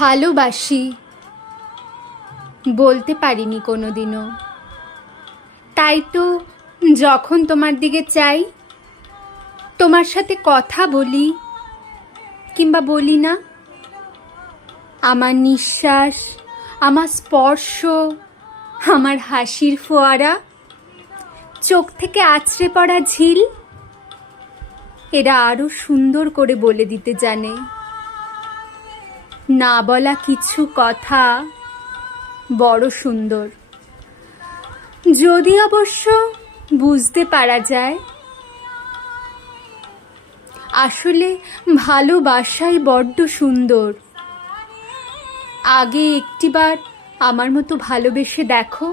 ভালোবাসি বলতে পারিনি কোনোদিনও, তাই তো যখন তোমার দিকে চাই, তোমার সাথে কথা বলি কিংবা বলি না, আমার নিঃশ্বাস, আমার স্পর্শ, আমার হাসির ফোয়ারা, চোখ থেকে আছড়ে পড়া ঝিল, এরা আরো সুন্দর করে বলে দিতে জানে। না বলা কিছু কথা বড় সুন্দর, যদি অবশ্য বুঝতে পারা যায়। আসলে ভালোবাসাই বড্ড সুন্দর। আগে একটিবার আমার মতো ভালোবেসে দেখো।